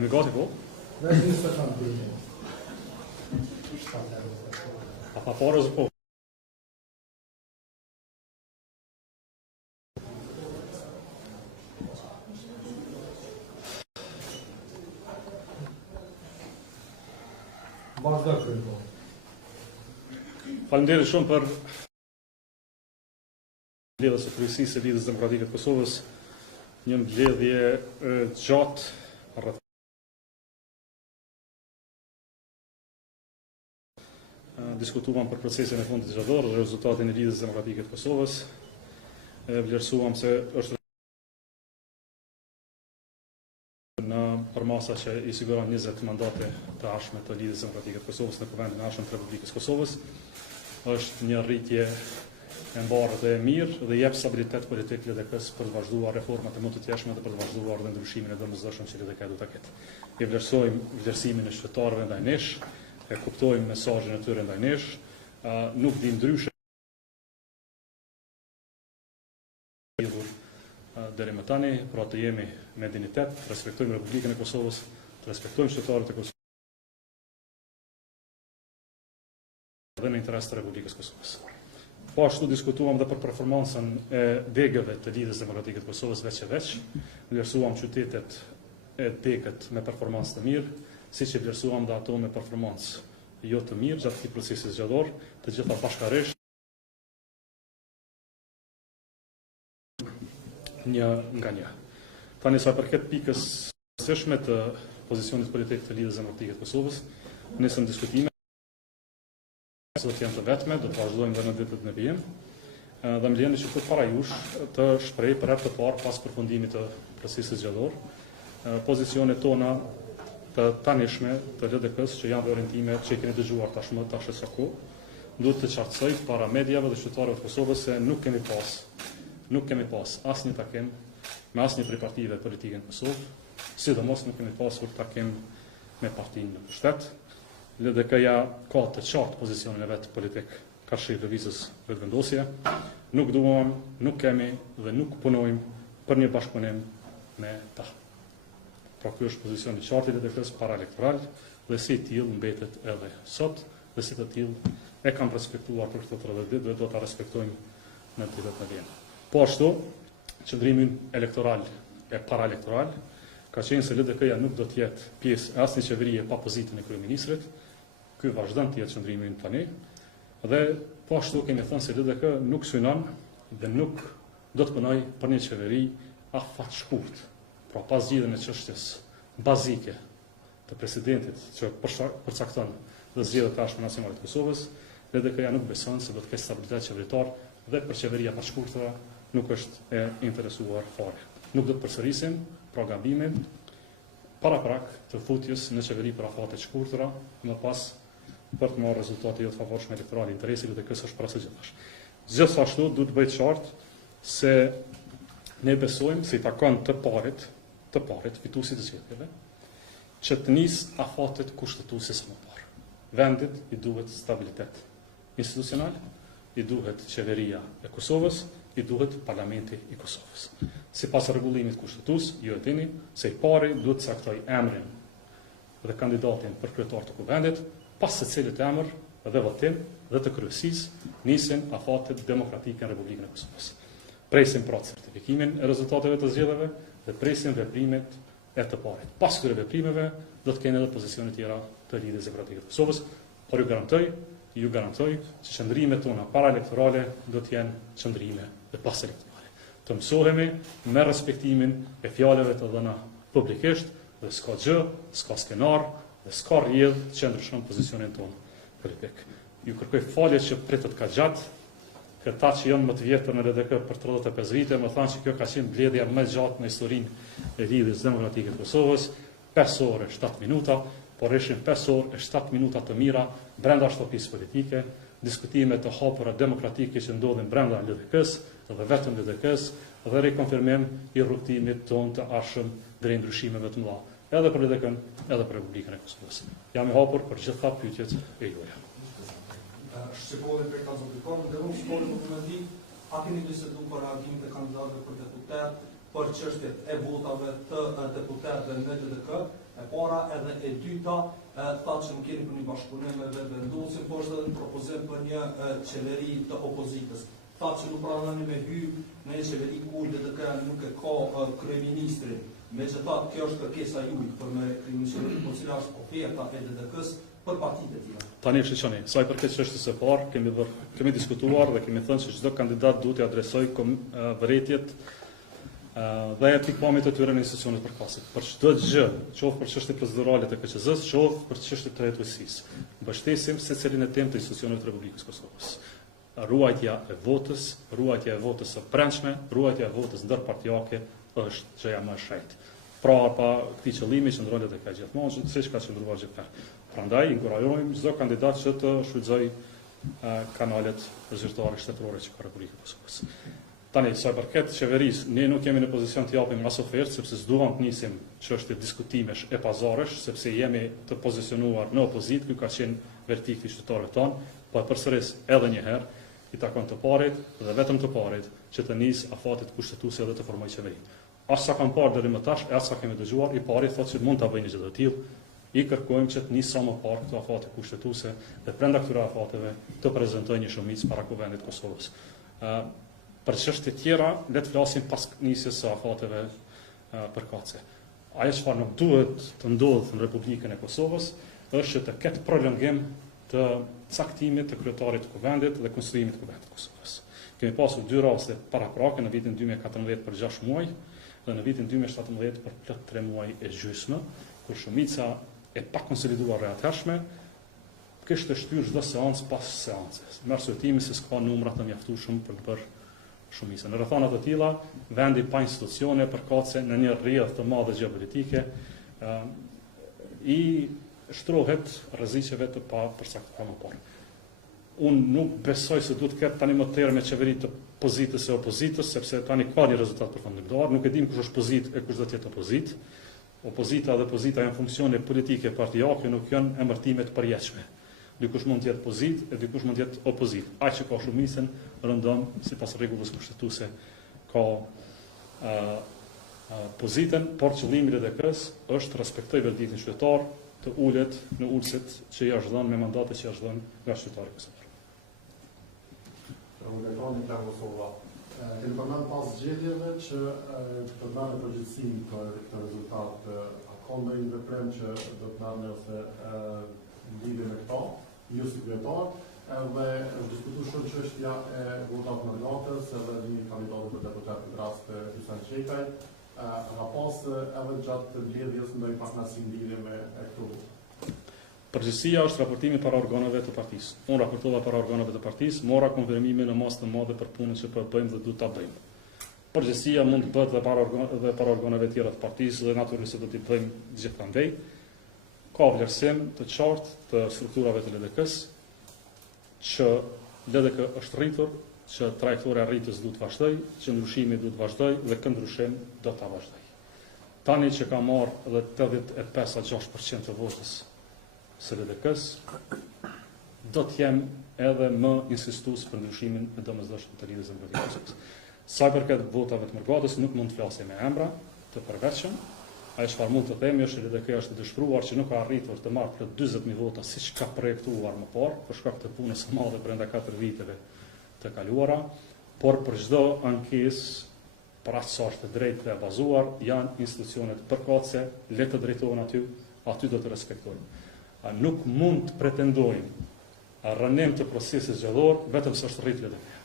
Jemi gati po? A pa parë ose po? Faleminderit shumë për mbledhjes së Kryesisë së Lidhjes Demokratike të Kosovës, një mbledhje gjatë rreth diskutuam për procesin e fundit zgjedhor dhe rezultatin e Lidhjes Demokratike të Kosovës. Vlerësuam se është në përmasa që i siguron 20 mandate të ardhshme të Lidhjes Demokratike të Kosovës në Kuvendin e Ardhshëm të Republikës Kosovës. Është një rritje e mbarë dhe e mirë dhe jep stabilitet politik LDK-s për të vazhduar reformat e mëtejshme dhe për të vazhduar dhe ndryshimin e domosdoshëm që LDK do ta ketë. E vlerësojmë vlerësimin e qytetarëve ndaj nesh, e kuptojmë mesazhin e tyre ndaj nesh, nuk di ndryshe deri më tani, pra të jemi me dignitet, të respektojmë Republikën e Kosovës, të respektojmë qytetarët e Kosovës dhe në interes të Republikës Kosovës. Po ashtu diskutuam dhe për performancën e degëve të Lidhjes Demokratike të Kosovës veç e veç, vlerësuam qytetet e degët me performancë të mirë, siç e vlerësuam dhe ato me performancë jo të mirë gjatë këtij procesi zgjedhor, të gjitha bashkërisht një nga një. Tani sa përket pikës sëshme të pozicionit politik të Lidhjes Demokratike të Kosovës, nisëm diskutime do të janë të vetme, do të vazhdojmë dhe në ditët në vijim, dhe më lejoni që këtu para jush të shpreh për herë të parë pas përfundimit të procesit zgjedhor, pozicionet tona të tanishme të LDK-s që janë dhe orientime që i keni dëgjuar tashmë tash sa kohë, duhet të qartësoj para mediave dhe qytetarëve të Kosovës se nuk kemi pas asnjë takim me asnjë prej partive politike në Kosovë, sidomos nuk kemi pasur takim me partinë në pushtet. LDK-ja ka të qartë pozicionin e vetë politik karshi lëvizjes vetëvendosje. Nuk duam, nuk kemi dhe nuk punojmë për një bashkëpunim me ta. Pra ky është pozicioni i qartë i LDK-s paraelektoral dhe si i tillë mbetet edhe sot dhe si të tillë e kam respektuar për këto 30 ditë dhe do ta respektojmë në ditët e vijim. Po ashtu, qëndrimi elektoral e paraelektoral ka qenë se LDK-ja nuk do të jetë pjesë e asnjë qeverie pa pozitën e kryeministrit. Ky vazhdon të jetë qëndrimi tani. Dhe po ashtu kemi thënë se LDK nuk synon dhe nuk do të punojë për një qeveri afat shkurt. Pra pas zgjidhjen e çështjes bazike të presidentit që përcakton dhe zgjedhjet e tashme nacionale të Kosovës, LDK-ja nuk beson se do të ketë stabilitet qeveritar dhe për qeveria pa shkurtra nuk është e interesuar fare. Nuk do të përsërisim pra gabimin paraprak të futjes në qeveri për afate të shkurtra, më pas për të marrë rezultate jo të favorshme elektorale, interesi i LDK-s është para së gjithash. Gjithashtu duhet të bëhet qartë se ne besojmë se i takon të parit fituesit të zgjedhjeve, që të nisë afatet kushtetuese së mëparë. Vendit i duhet stabilitet institucional, i duhet qeveria e Kosovës, i duhet parlamenti i Kosovës. Sipas rregullimit kushtetues, ju e dini se i pari duhet të caktoj emrin dhe kandidatin për kryetar të kuvendit, pas së cilit emër dhe votim dhe të kryesisë nisin afatet demokratike në Republikën e Kosovës. Presim pra certifikimin e rezultateve të zgjedhjeve dhe presim veprimet e të parit. Pas këtyre veprimeve do të kenë edhe pozicione tjera të Lidhjes Demokratike të Kosovës, por ju garantoj që qëndrimet tona paraelektorale do të jenë qëndrime dhe paselektorale. Të mësohemi me respektimin e fjalëve të dhëna publikisht dhe s'ka gjë, s'ka skenar dhe s'ka rrjedh që ndryshon pozicionin tonë politik. Ju kërkoj falje që pritët ka gjatë, këta që janë më të vjetër në LDK për 35 vite, më thanë që kjo ka qenë mbledhja më gjatë në historinë e Lidhjes Demokratike të Kosovës, 5 orë e 7 minuta, por ishin 5 orë e 7 minuta të mira brenda shtëpisë politike, diskutime të hapura demokratike që ndodhin brenda LDK-s dhe vetëm LDK-s dhe rikonfirmim i rrugtimit tonë të ardhshëm drejt ndryshimeve të mëdha, edhe për LDK-n, edhe për Republikën e Kosovës. Jam i hapur për gjitha pyetjet e juaja. Shqipore për kandidaturën, dhe unë shqipore më të di, a keni biseduar për reagimin e kandidatëve për deputet, për çështjet e votave të deputetëve në LDK, e para edhe e dyta, thatë që nuk keni për një bashkëpunim me vendosin, por është edhe një propozim për një qeveri të opozitës. Thatë që nuk pranoni me hy në një qeveri ku LDK nuk e ka kryeministrin. Megjithatë, kjo është kërkesa juaj për me kryeministrin, por cila është oferta e LDK-s për partitë e tjera. Tani shiqoni, sa i përket çështjes së parë, kemi diskutuar dhe kemi thënë se çdo kandidat duhet të adresojë vërejtjet dhe pikpamjet e tyre në institucionet përkatëse. Për çdo gjë, qoftë për çështje procedurale të KQZ-s, qoftë për çështje të drejtuesisë. Mbështesim secilin e temë të institucioneve të Republikës Kosovës. Ruajtja e votës së brendshme, ruajtja e votës ndërpartijake është gjëja më e shenjtë. Pra pa këtij qëllimi që ndrohet tek gjithmonë, siç ka qendruar gjithmonë. Prandaj inkurajojmë çdo kandidat që të shfrytëzojë kanalet zyrtare shtetërore që ka Republika e Kosovës. Tani, sa i përket qeverisë, ne nuk jemi në pozicion të japim as ofertë, sepse s'duam të nisim çështje diskutimesh e pazaresh, sepse jemi të pozicionuar në opozitë, ky ka qenë vertikti i qytetarëve tonë, po përsëris edhe një herë i takon të parit dhe vetëm të parit që të nis afatet kushtetuese dhe të formojë qeveri. As sa kam parë deri më tash, as sa kemi dëgjuar, i pari thotë se mund ta bëjnë gjë të tillë. I kërkojmë që të nisë sa më parë këto afate kushtetuese dhe brenda këtyre afateve të prezantojë një shumicë para Kuvendit të Kosovës. Për çështje tjera, le të flasim pas nisjes së afateve përkatëse. Ajo çfarë nuk duhet të ndodhë në Republikën e Kosovës është që të ketë prolongim të caktimit të kryetarit të Kuvendit dhe konstruimit të Kuvendit të Kosovës. Kemi pasur 2 raste paraprake në vitin 2014 për 6 muaj dhe në vitin 2017 për plot 3 muaj e gjysmë, kur shumica e pa konsoliduar e atëhershme kishte shtyrë çdo seancë pas seancës. Me arsyetim se s'ka numra të mjaftueshëm për të bërë shumicën. Në rrethana të tilla, vendi pa institucione përkatëse në një rrjedh të madh gjeopolitike i shtrohet rreziqeve të pa përcaktuara më parë. Unë nuk besoj se duhet të ketë tani më tërë me qeveri të pozitës e opozitës, sepse tani ka një rezultat përfundimtar, nuk e dim kush është pozitë e kush do të jetë opozitë. Opozita dhe pozita janë funksione politike partijake, nuk janë emërtime të përjetshme. Dikush mund të jetë pozitë e dikush mund të jetë opozitë. Ai që ka shumicën rëndon sipas rregullës kushtetuese ka pozitën, por qëllimi i LDK-s është të respektojë verdiktin qytetar, të ulet në ulset që i është dhënë me mandatet që i është dhënë nga qytetarët kosovar. Unë e Kosova. Kemi përmend pas zgjedhjeve që të marrë përgjegjësi këtë rezultat. A ka ndonjë veprim që do të marrë ose lidhje me këto, ju si kryetar, dhe është diskutuar shumë çështja e votave në natës, edhe një kandidat për deputet në rast Hysén Çekaj. Ka pas edhe gjatë mbledhjes ndonjë partnersi lidhje me këto. Përgjegjësia është raportimi para organeve të partisë. Unë raportova para organeve të partisë, mora konfirmimin në masë të madhe për punën që po bëjmë dhe duhet ta bëjmë. Përgjegjësia mund të bëhet dhe para organeve tjera të partisë dhe natyrisht do t'i bëjmë gjithandej. Ka vlerësim të qartë të strukturave të LDK-s që LDK është rritur, që trajektoria e rritjes duhet të vazhdojë, që ndryshimi duhet të vazhdojë dhe kë ndryshim do ta vazhdojë. Tani që ka marrë edhe 85-6% të votës së LDK-s, do të jem edhe më insistues për ndryshimin e domosdoshëm të lidhjes demokratike. Sa i përket votave të mërgatës, nuk mund të flasim me emra të përveçshëm. Ajo çfarë mund të themi është se LDK është dëshpëruar që nuk ka arritur të marrë plot 40.000 vota siç ka projektuar më parë, për shkak të punës së madhe brenda 4 viteve të kaluara, por për çdo ankesë për atë sa është e drejtë dhe e bazuar, janë institucionet përkatëse, le të drejtohen aty do të respektojmë. Nuk mund të pretendojmë rënim të procesit zgjedhor vetëm se është rrit LDK.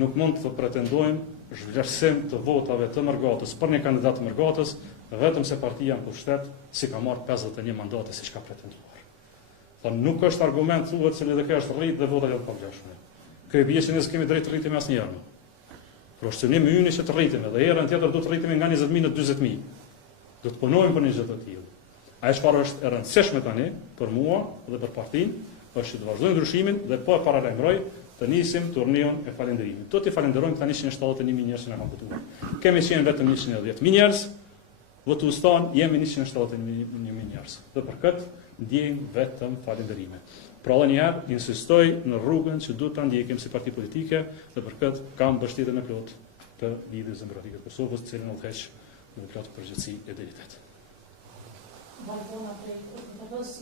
Nuk mund të pretendojmë zhvlerësim të votave të mërgatës për një kandidat të mërgatës vetëm se partia në pushtet si ka marrë 51 mandate siç ka pretenduar. Nuk është argument thuhet se LDK është rrit dhe votat janë të pavlefshme. Kjo bie që ne s'kemi drejt të rritemi asnjëherë. Por shënimi ynë që të rritemi dhe herën tjetër do të rritemi nga 20.000 në 40.000. Do të punojmë për një gjë të tillë. Ajo çfarë është e rëndësishme tani për mua dhe për partinë është që të vazhdojmë ndryshimin dhe po e paralajmëroj të nisim turneun e falënderimit. Do t'i falenderojmë tani 171.000 njerëz që na kanë votuar. Kemi qenë vetëm 110.000 njerëz, votues tan jemi 171.000 njerëz. Dhe për këtë ndjejmë vetëm falënderime. Pra edhe një herë insistoj në rrugën që duhet ta ndjekim si parti politike dhe për këtë kam mbështetjen e plot të lidhjes demokratike të Kosovës, të cilën udhëheq në plot përgjithësi e drejtet. Balkona prej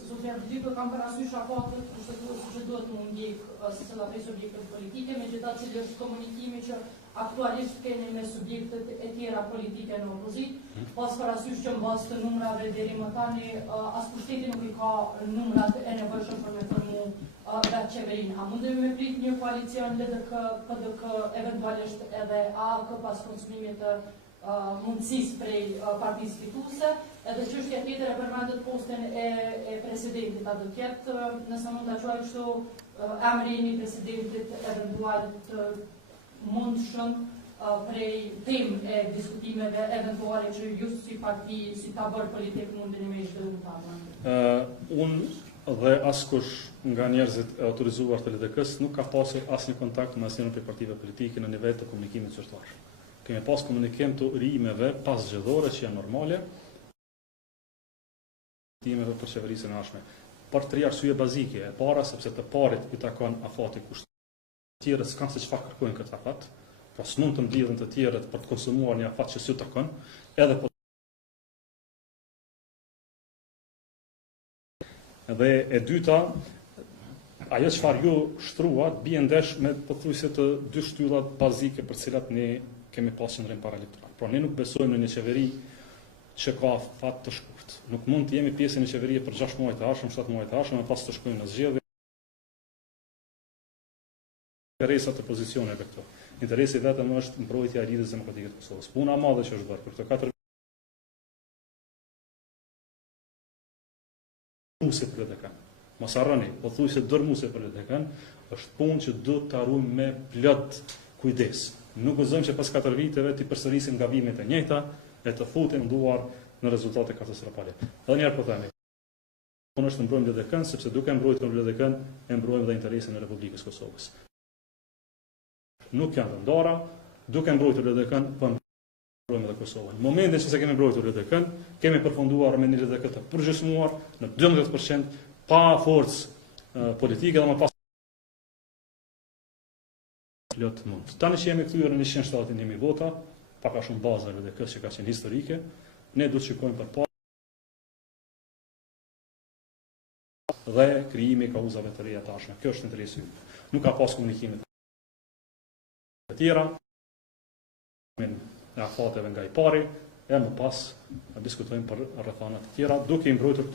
Zotria Dyko kam parasysh raportet kushtetuese që duhet më ndjek se la prej subjektet politike, megjithatë cili është komunikimi që aktualisht keni me subjektet e tjera politike në opozit, pas parasysh që në bazë të numrave deri më tani as pushteti nuk i ka numrat e nevojshëm për me formu vetë qeverinë. A mundemi me prit një koalicion LDK, PDK, eventualisht edhe AK pas konsumimit të mundësisë prej partisë fituese, edhe çështja tjetër e përmendet postin e presidentit, a do të jetë, nëse mund ta quaj kështu, emri i një presidentit eventual të mundshëm prej temë e diskutimeve eventuale që ju si parti, si tabor politik mundeni me zhvilluar. Unë dhe askush nga njerëzit e autorizuar të LDK-s nuk ka pasur asnjë kontakt me asnjërin prej partive politike në nivel të komunikimit qytetar. Kemi pas komunikim të rimeve pas zgjedhore që janë normale, timeve për qeverisën e ardhshme. Për 3 arsye bazike. E para, sepse të parit i takon afati kushtet. Të tjerët s'kan se çfarë kërkojnë këtë afat, pra s'mund të mbledhin të tjerët për të konsumuar një afat që s'u takon, edhe po. Dhe e dyta, ajo çfarë ju shtruat bie ndesh me pothuajse të dy shtyllat bazike për cilat ne kemi pasur ndrim paralektoral. Por ne nuk besojmë në një qeveri që ka fat të shkurt. Nuk mund të jemi pjesë në qeverie për 6 muaj të ardhshëm, 7 muaj të ardhshëm, e pas të shkojmë në zgjedhje. Interesat të pozicioneve këto. Interesi vetëm është mbrojtja e lidhjes demokratike të Kosovës. Puna e madhe që është bërë për këto 4 muse për LDK. Mos harroni, pothuajse dërmuese për LDK është punë që do ta ruajmë me plot kujdes. Nuk gëzojmë që pas 4 viteve të përsërisim gabimet e njëjta e të futem duar në rezultate katastrofale. Edhe një herë po themi, unë është të mbrojmë LDK-n, sepse duke mbrojtur LDK-n, e mbrojmë dhe interesin e Republikës Kosovës. Nuk janë vendora, duke mbrojtur LDK-n, po mbrojmë edhe Kosovën. Në momentin që se kemi mbrojtur LDK-n, kemi përfunduar me një LDK të përgjithësuar në 12% pa forcë politike dhe më pas plot mund. Tani që jemi kthyer në 171.000 vota, pak a shumë baza LDK-s që ka qenë historike, ne duhet të shikojmë përpara dhe krijimi i kauzave të reja tashme. Kjo është interesi ynë. Nuk ka pas komunikime të tjera, e afateve nga i pari, e më pas diskutojmë për rrethana të tjera, duke i mbrojtur.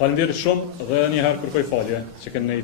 Faleminderit shumë dhe një herë kërkoj falje që keni